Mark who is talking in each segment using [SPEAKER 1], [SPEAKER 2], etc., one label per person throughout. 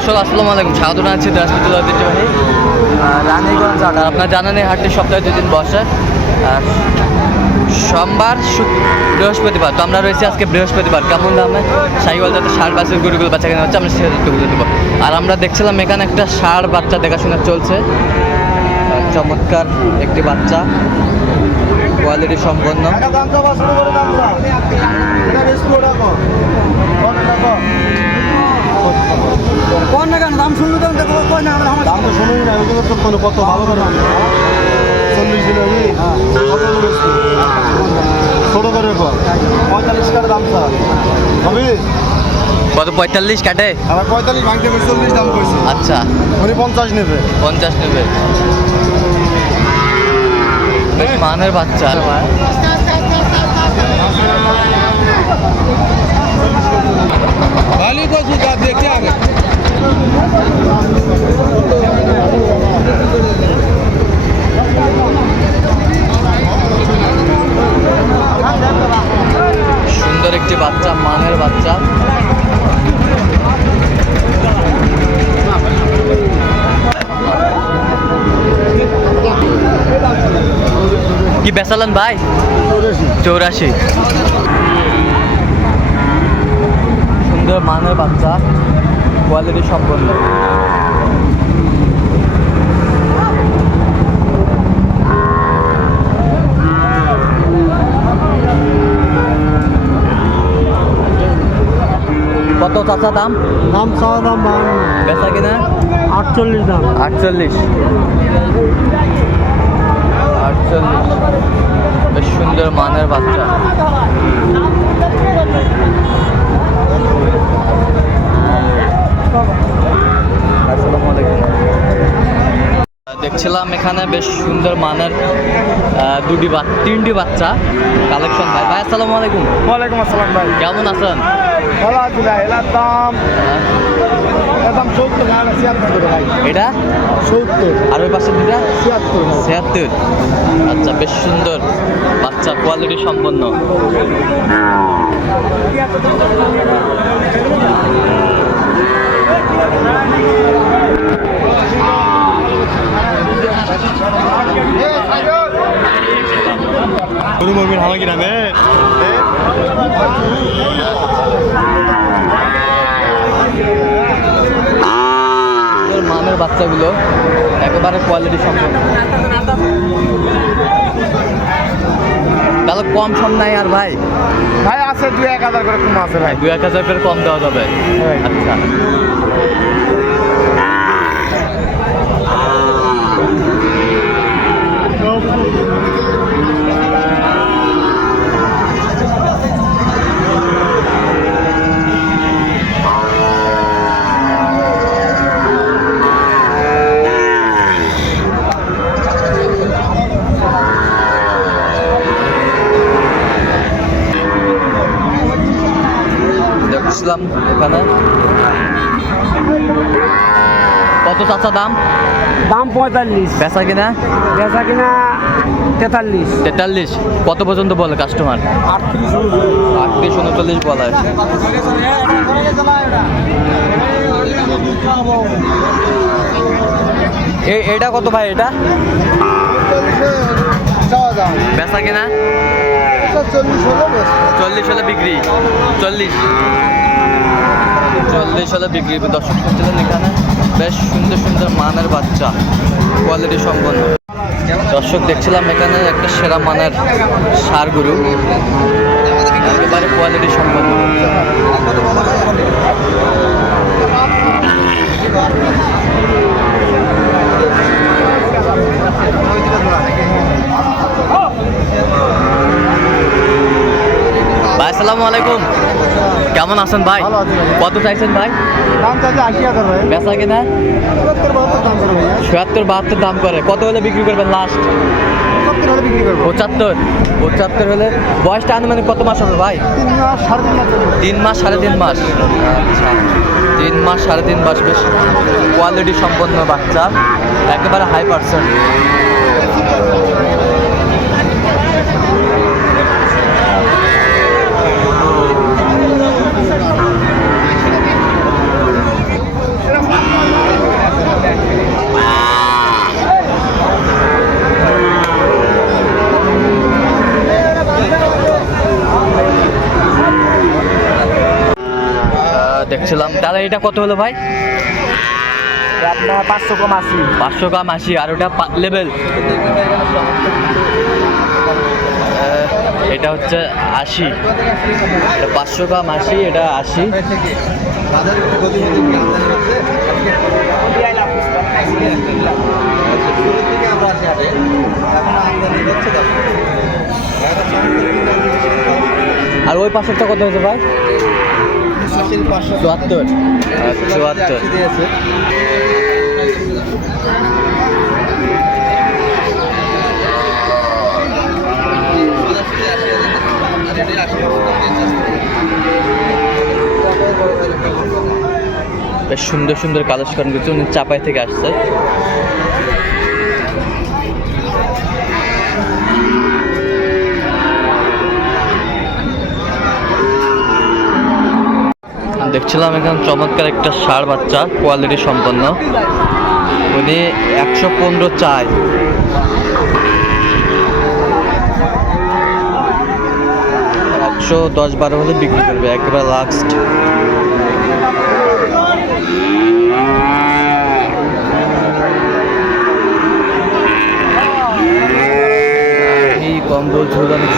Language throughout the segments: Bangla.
[SPEAKER 1] দর্শক, আসসালামু আলাইকুম। স্বাগত জানাচ্ছি দিনাজপুর ঐতিহ্যবাহী রানীগঞ্জ আর আপনার জানেন এই হাটটি সপ্তাহে দুদিন বসে। আর সোমবার বৃহস্পতিবার, তো আমরা রয়েছি আজকে বৃহস্পতিবার। কেমন দামে? সাইওয়াল যাতে ষাঁড় বাচ্চার গরুগুলো বাচ্চা কেনা হচ্ছে, আমরা সেটা বুঝে দেবো। আর আমরা দেখছিলাম এখানে একটা ষাঁড় বাচ্চা দেখাশোনা চলছে। চমৎকার একটি বাচ্চা। কোয়ালিটি সম্পন্ন।
[SPEAKER 2] না কেন? দাম না দাম শুনি কত চল্লিশ ছোটো করে পঁয়তাল্লিশ। দাম
[SPEAKER 1] পঁয়তাল্লিশ কাটে?
[SPEAKER 2] আবার পঁয়তাল্লিশ ভাঙতে চল্লিশ দাম করছি
[SPEAKER 1] আচ্ছা।
[SPEAKER 2] উনি পঞ্চাশ নেবে।
[SPEAKER 1] পঞ্চাশ নেবে। বেশ মানের বাচ্চা।
[SPEAKER 2] ভালো কচু দেখ
[SPEAKER 1] সুন্দর একটি বাচ্চা মানের বাচ্চা। কি বেচালেন ভাই? চৌরাশি। সুন্দর মানের বাচ্চা। কোয়ালিটি সম্পন্ন। কত চাচা দাম?
[SPEAKER 2] দাম চাওয়া দাম
[SPEAKER 1] বেচা কিনা?
[SPEAKER 2] আটচল্লিশ দাম।
[SPEAKER 1] আটচল্লিশ। আটচল্লিশ। বেশ সুন্দর মানের বাচ্চা আসসালামু আলাইকুম। দেখছিলাম এখানে বেশ সুন্দর মানের দুটি বা তিনটি বাচ্চা কালেকশন ভাই ভাই আসসালামু আলাইকুম।
[SPEAKER 2] ওয়ালাইকুম আসসালাম ভাই।
[SPEAKER 1] কেমন আছেন?
[SPEAKER 2] ভালো আছি ভাই এলার দাম দাম সত্তর না না ছিয়াত্তর ভাই।
[SPEAKER 1] এটা?
[SPEAKER 2] সত্তর।
[SPEAKER 1] আর ওই পাশে দুটা
[SPEAKER 2] ছিয়াত্তর
[SPEAKER 1] ছিয়াত্তর। আচ্ছা বেশ সুন্দর বাচ্চা কোয়ালিটি সম্পন্ন।
[SPEAKER 2] গরু মমির হাওয়া গ্রামে
[SPEAKER 1] সুন্দর মানের বাচ্চাগুলো একেবারে কোয়ালিটি সম্পন্ন। তাহলে কম সম নাই আর ভাই।
[SPEAKER 2] ভাই আছে দুই এক হাজার করে কম আছে ভাই।
[SPEAKER 1] দুই এক হাজার করে কম দেওয়া যাবে। আচ্ছা। দেখছিলাম এখানে। কত চাচা দাম?
[SPEAKER 2] দাম পঁয়তাল্লিশ।
[SPEAKER 1] বেচা কিনা?
[SPEAKER 2] বেচা কিনা তেতাল্লিশ।
[SPEAKER 1] তেতাল্লিশ। কত পর্যন্ত বলে কাস্টমার
[SPEAKER 2] আটত্রিশ।
[SPEAKER 1] আটত্রিশ উনচল্লিশ বলে। এ- এটা কত ভাই এটা? বেচা কিনা?
[SPEAKER 2] চল্লিশ হলো
[SPEAKER 1] চল্লিশ হলে বিক্রি। চল্লিশ। চল্লিশ হলে বিক্রি। দর্শক শুনছিলেন এখানে? বেশ সুন্দর সুন্দর মানের বাচ্চা। কোয়ালিটি সম্পন্ন। দর্শক, দেখছিলাম এখানে একটা সেরা মানের সার গরু। একেবারে কোয়ালিটি সম্পন্ন। আসসালামু আলাইকুম। কেমন আছেন ভাই। কত চাইছেন ভাই? বেচা কিনা? ছয়াত্তর বাহাত্তর দাম করে কত হলে বিক্রি করবেন লাস্ট পঁচাত্তর। পঁচাত্তর হলে বয়সটা আনুমানিক কত মাস হবে ভাই?
[SPEAKER 2] তিন মাস সাড়ে তিন মাস
[SPEAKER 1] তিন মাস সাড়ে তিন মাস। আচ্ছা। তিন মাস সাড়ে তিন মাস বেশ কোয়ালিটি সম্পন্ন বাচ্চা। একেবারে হাই পার্সেন্ট ভাই এটা কত হলো ভাই?
[SPEAKER 2] আপনার পাঁচশো কম আশি।
[SPEAKER 1] পাঁচশো গ্রাম আশি আর ওটা লেভেল এটা হচ্ছে আশি। এটা পাঁচশো গ্রাম আশি এটা আশি। আর ওই পাঁচশোটা কত হয়েছে ভাই? চুয়াত্তর। চুয়াত্তর। বেশ সুন্দর সুন্দর কালেকশন করছে উনি চাপাই থেকে আসছে। দেখছিলাম এখানে চমৎকার একটা ষাঁড় বাচ্চা কোয়ালিটি সম্পন্ন। উনি একশো পনেরো চায়। একশো দশ বারো হলে বিক্রি করবে, একেবারে লাস্ট কম্বল ঝুল অনেক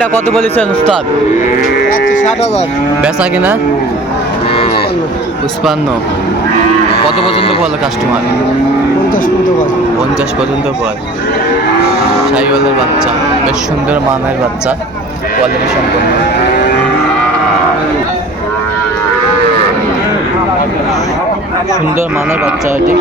[SPEAKER 1] এইটা কত বলেছেন উস্তাদ? বেচা কিনা? পুষ্পান্ন কত পর্যন্ত বলে কাস্টমার
[SPEAKER 2] পঞ্চাশ পর্যন্ত
[SPEAKER 1] বল। সাইওয়ালের বাচ্চা। বেশ সুন্দর মানের বাচ্চা। কোয়ালিটি সম্পন্ন। সুন্দর মানের বাচ্চা এটি।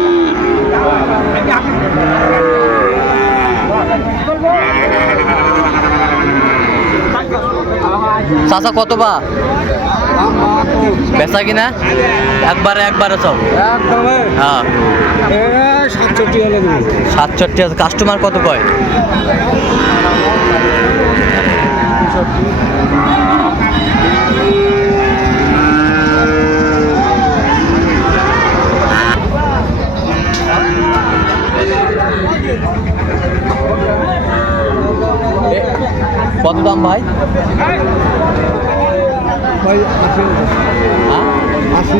[SPEAKER 1] চাচা কত বা? বেচা কিনা? একবারে একবারে সব? হ্যাঁ।
[SPEAKER 2] সাতষট্টি
[SPEAKER 1] আছে। কাস্টমার কত কয়? কত দাম ভাই? হ্যাঁ?
[SPEAKER 2] আশি।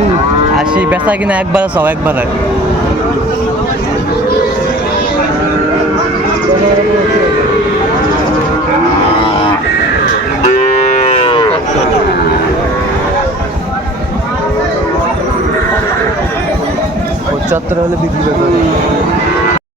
[SPEAKER 1] আশি বেচা কিনা একবারে সব একবারে। পঁচাত্তর হলে বিক্রি করবে